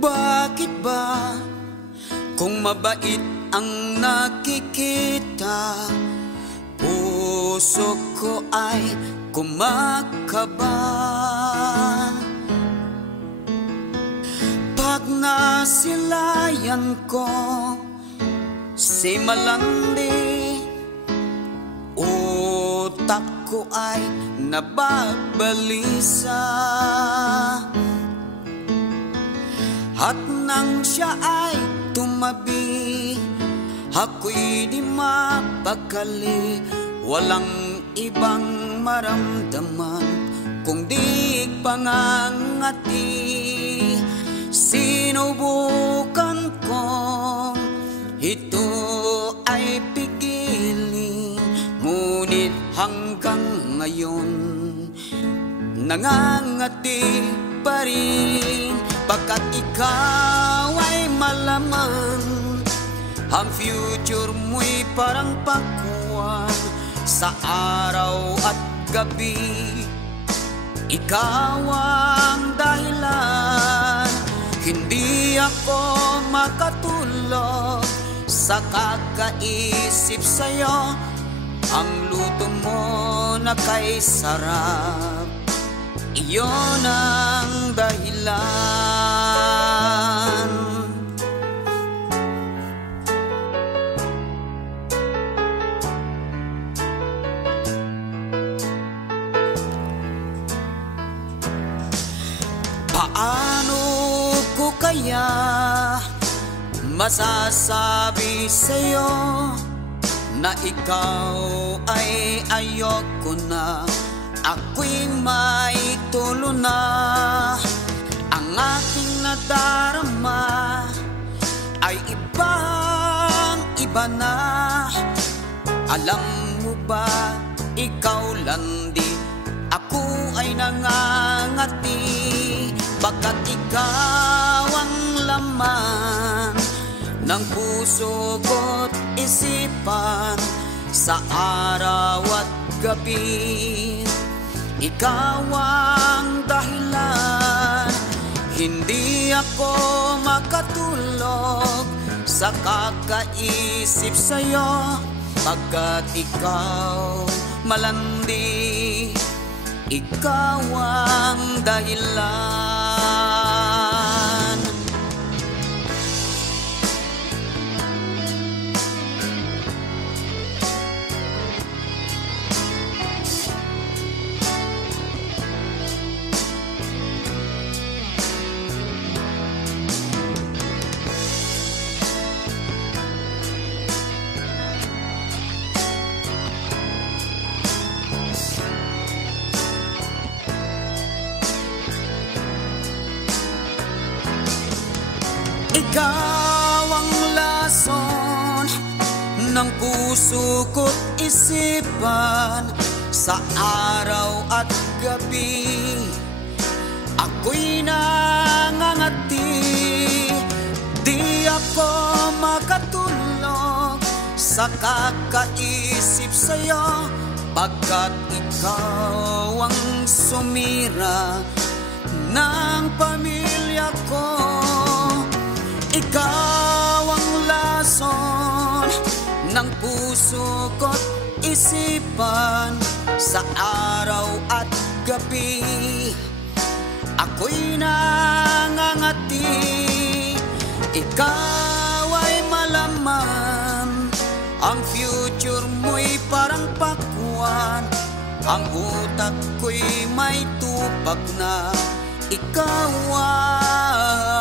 Bakit ba kung mabait ang nakikita, puso ko ay kumakaba? Pag nasilayan ko si malandi, utak ko ay nababalisa. At nang siya ay tumabi, ako'y di mapakali. Walang ibang maramdaman kung di pangangati. Sinubukan kong ito ay pigilin, ngunit hanggang ngayon nangangati pa rin. Pagkat ikaw ay malamang, ang future mo'y parang pakwan sa araw at gabi. Ikaw ang dahilan, hindi ako makatulog sa kakaisip sa'yo. Ang luto mo na kay sarap, iyon ang dahilan. Paano ko kaya masasabi sa'yo na ikaw ay ayoko na? Ako'y may tulo na, ang aking nadarama ay ibang-iba na. Alam mo ba, ikaw landi, ako ay nangangati. Pagkat ikaw ang laman ng puso ko't isipan sa araw at gabi. Ikaw ang dahilan, hindi ako makatulog sa kakaisip sa'yo. Pagkat ikaw malandi, ikaw ang dahilan. Ikaw ang lason ng puso ko't isipan sa araw at gabi. Ako'y nangangati, di ako makatulog sa kakaisip sa'yo. Pagkat ikaw ang sumira ng pamilya ko. Ikaw ang lason ng puso ko't isipan sa araw at gabi. Ako'y nangangati, ikaw ay malaman. Ang future mo'y parang pakwan, ang utak ko'y may tupak na. Ikaw ay